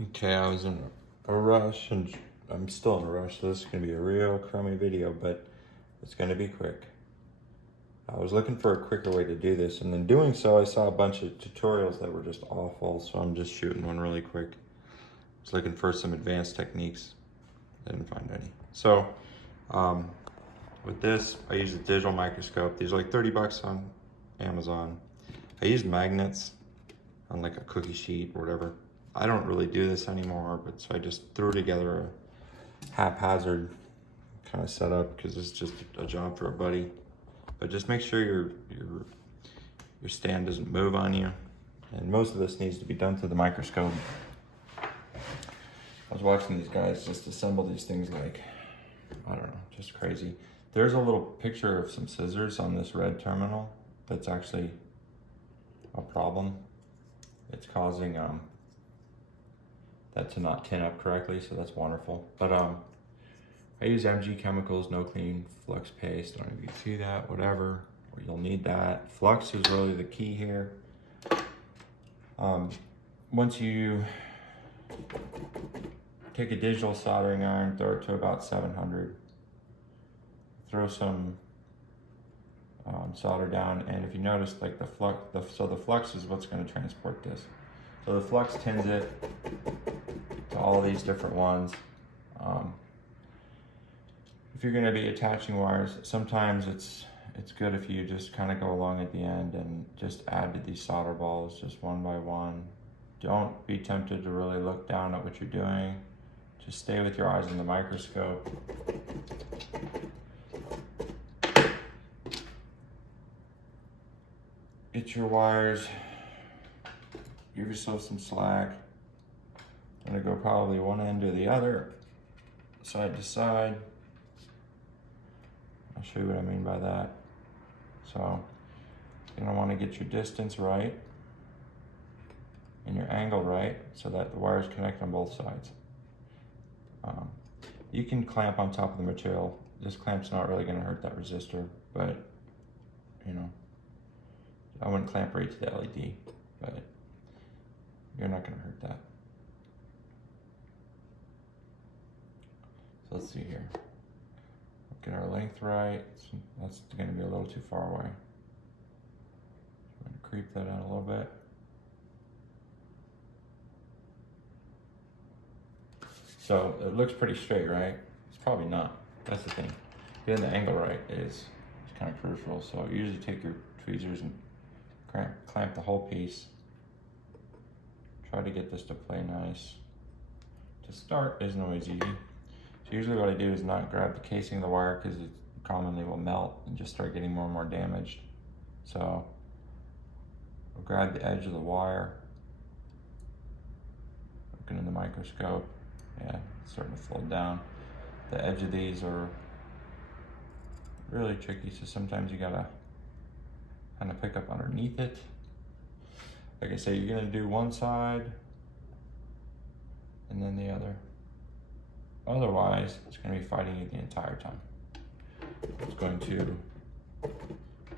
Okay, I was in a rush, and I'm still in a rush, so this is gonna be a real crummy video, but it's gonna be quick. I was looking for a quicker way to do this, and in doing so, I saw a bunch of tutorials that were just awful, so I'm just shooting one really quick. I was looking for some advanced techniques. I didn't find any. So, with this, I use a digital microscope. These are like 30 bucks on Amazon. I use magnets on like a cookie sheet or whatever. I don't really do this anymore, but so I just threw together a haphazard kind of setup because it's just a job for a buddy. But just make sure your stand doesn't move on you. And most of this needs to be done through the microscope. I was watching these guys just assemble these things like, I don't know, just crazy. There's a little picture of some scissors on this red terminal that's actually a problem. It's causing that to not tin up correctly, so that's wonderful. But I use MG Chemicals No Clean Flux Paste. I don't know if you see that, whatever, or you'll need that. Flux is really the key here. Once you take a digital soldering iron, throw it to about 700. Throw some solder down, and if you notice, like the flux is what's going to transport this. So the flux tins it to all these different ones. If you're going to be attaching wires, sometimes it's good if you just kind of go along at the end and just add to these solder balls just one by one. Don't be tempted to really look down at what you're doing. Just stay with your eyes on the microscope. Get your wires, give yourself some slack. I'm gonna go probably one end or the other, side to side. I'll show you what I mean by that. So you're gonna wanna get your distance right and your angle right so that the wires connect on both sides. You can clamp on top of the material. This clamp's not really gonna hurt that resistor, but you know, I wouldn't clamp right to the LED, but you're not gonna hurt that. So let's see here. Get our length right. That's gonna be a little too far away. I'm gonna creep that in a little bit. So it looks pretty straight, right? It's probably not. That's the thing. Getting the angle right is kind of crucial. So you usually take your tweezers and clamp the whole piece. Try to get this to play nice. To start isn't always easy. So usually what I do is not grab the casing of the wire because it commonly will melt and just start getting more and more damaged. So I'll grab the edge of the wire, looking in the microscope. Yeah, it's starting to fold down. The edge of these are really tricky, so sometimes you gotta kind of pick up underneath it. Like I say, you're gonna do one side and then the other. Otherwise, it's gonna be fighting you the entire time. It's going to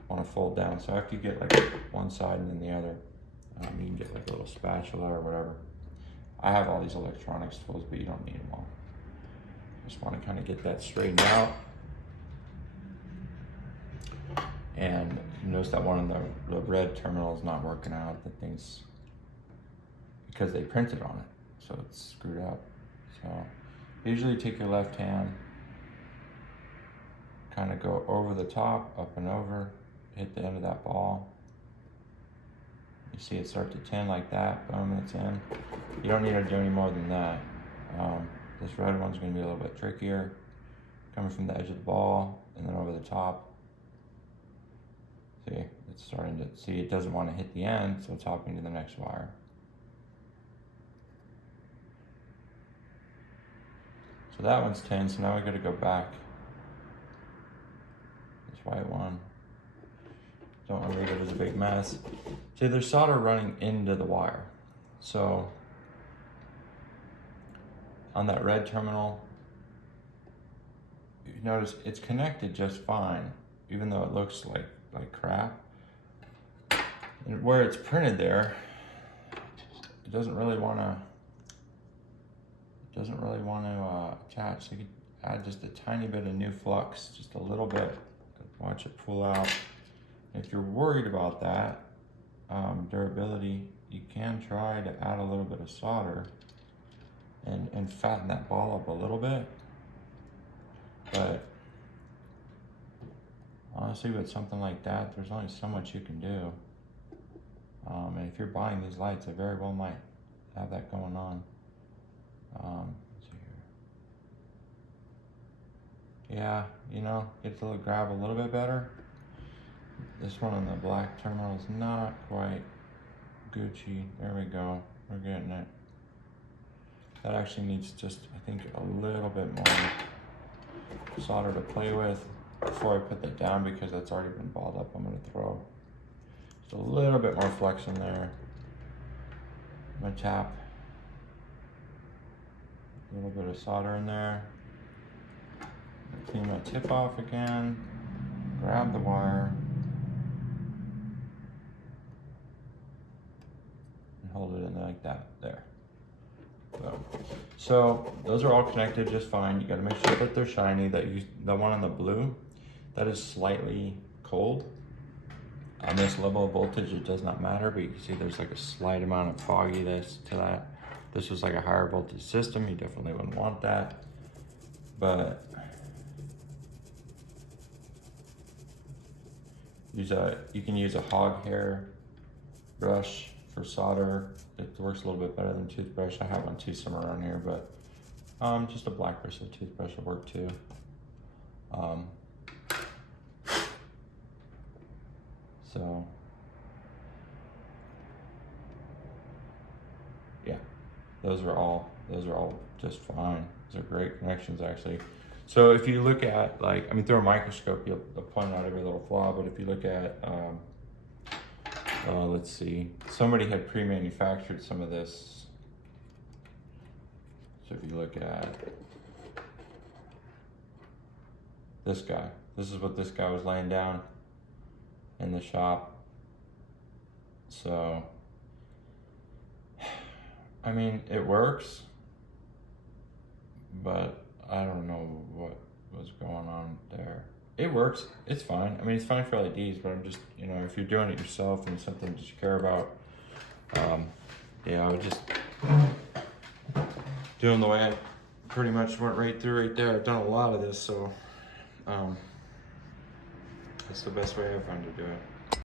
wanna fold down. So after you get like one side and then the other, you can get like a little spatula or whatever. I have all these electronics tools, but you don't need them all. Just wanna kind of get that straightened out. And you notice that one of the red terminal is not working out. The thing's because they printed on it, so it's screwed up. So usually take your left hand, kind of go over the top, up and over, hit the end of that ball. You see it start to tin like that, boom, it's in. You don't need to do any more than that. This red one's gonna be a little bit trickier, coming from the edge of the ball and then over the top. See, it's starting to, see it doesn't want to hit the end, so it's hopping to the next wire. So that one's 10, so now we gotta go back. This white one. Don't want to leave it as a big mess. See, there's solder running into the wire. So on that red terminal, you notice it's connected just fine, even though it looks like crap. And where it's printed there, it doesn't really want to doesn't really want to attach. So you could add just a tiny bit of new flux, just a little bit. Watch it pull out. If you're worried about that durability, you can try to add a little bit of solder and fatten that ball up a little bit. But honestly, with something like that, there's only so much you can do. And if you're buying these lights, I very well might have that going on. Let's see here. Yeah, you know, gets the grab a little bit better. This one on the black terminal is not quite Gucci. There we go. We're getting it. That actually needs just, I think, a little bit more solder to play with before I put that down, because that's already been balled up. I'm going to throw just a little bit more flex in there. I'm going to tap a little bit of solder in there. Clean my tip off again. Grab the wire. And hold it in there like that. There. So those are all connected just fine. You got to make sure that they're shiny. The one on the blue, that is slightly cold. On this level of voltage, it does not matter, but you can see there's like a slight amount of fogginess to that. This was like a higher voltage system. You definitely wouldn't want that. But you can use a hog hair brush for solder. It works a little bit better than toothbrush. I have one too somewhere around here, but just a black bristle toothbrush will work too. So yeah, those are all just fine. Those are great connections actually. So if you look at, like, I mean, through a microscope, you'll point out every little flaw, but if you look at, let's see, somebody had pre-manufactured some of this. So if you look at this guy, this is what this guy was laying down in the shop. So, I mean, it works, but I don't know what was going on there. It works, it's fine. I mean, it's fine for LEDs, but I'm just, you know, if you're doing it yourself and something that you care about, yeah, I would just do them the way I pretty much went right through right there. I've done a lot of this, so that's the best way I've found to do it.